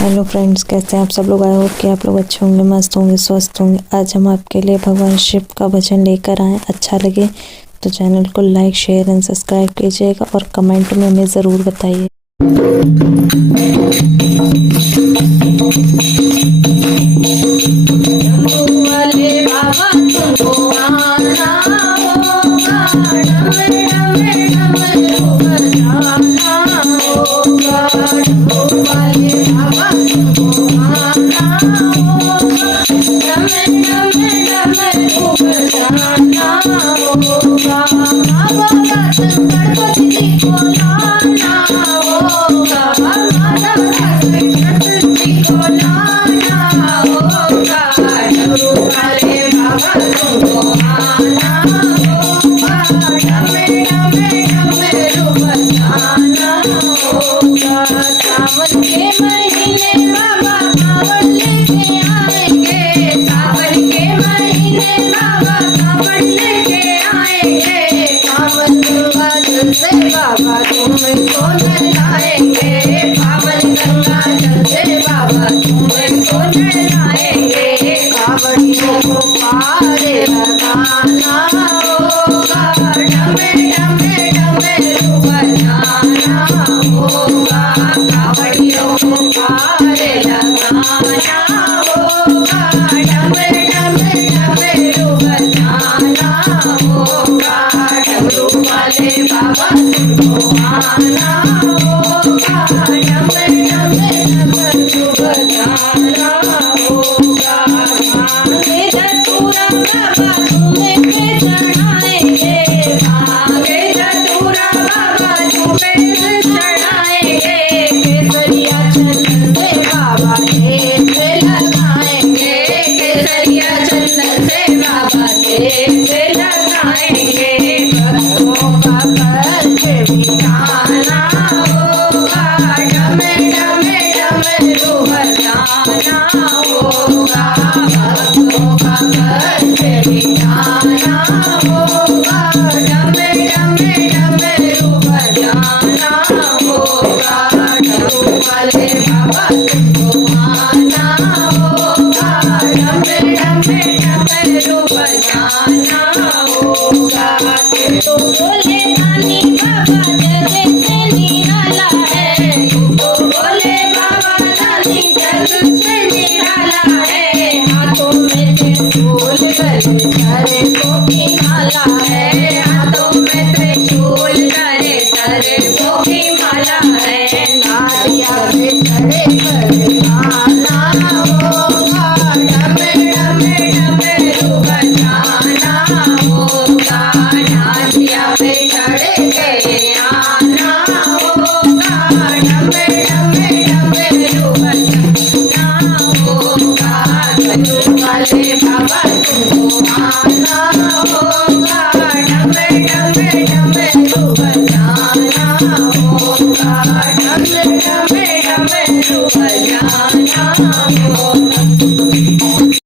Hello friends, कैसे हैं आप सब लोग। आई होप कि आप लोग अच्छे होंगे, मस्त होंगे, स्वस्थ होंगे। आज हम आपके लिए भगवान शिव का भजन लेकर आए। अच्छा लगे तो चैनल को लाइक, शेयर एंड सब्सक्राइब कीजिएगा और कमेंट में हमें ज़रूर बताइए। बाबा तुमको नहलाएंगे, पावन गंगा जल से बाबा तुमको नहलाएंगे। कावड़ियों को पार लगाना होगा, डमे डमे डमरू बजाना होगा। कावड़ियों को पार लगाना होगा, डमे डमे डमरू बजाना होगा। डमरू वाले बाबा तुमको आना होगा, डमे डमे डमरू बजाना होगा। भागे धतूरा बाबा तुम्हें पे चढ़ाएंगे, भागे धतूरा बाबा तुम्हें पे चढ़ाएंगे। केसरिया चंदन से बाबा ढेर लगाएंगे, केसरिया चंदन से बाबा ढेर लगाएंगे। भक्तों का कर्ज मिटाना होगा, डमे डमे डमरू बजाना होगा। भक्तों का कर्ज मिटाना होगा, डमे डमे डमरू बजाना होगा। डमरू वाले बाबा तुमको आना होगा, डमे डमे डमरू बजाना होगा। तो बोले नानी बाबा जग से निराला है, तो बोले बाबा नानी जग से निराला है। हाथों में त्रिशूल गले सर को की माला है, हाथों में त्रिशूल गले सर को की माला है। नारिया पे चढ़े पर आना होगा, डमे डमे डमरू बजाना होगा। नारिया पे चढ़े के आना होगा, डमे डमे डमरू बजाना होगा। धतूर वाले बाबा तुमको आना होगा, डमे डमे डमरू बजाना होगा। डमे डमे डमरू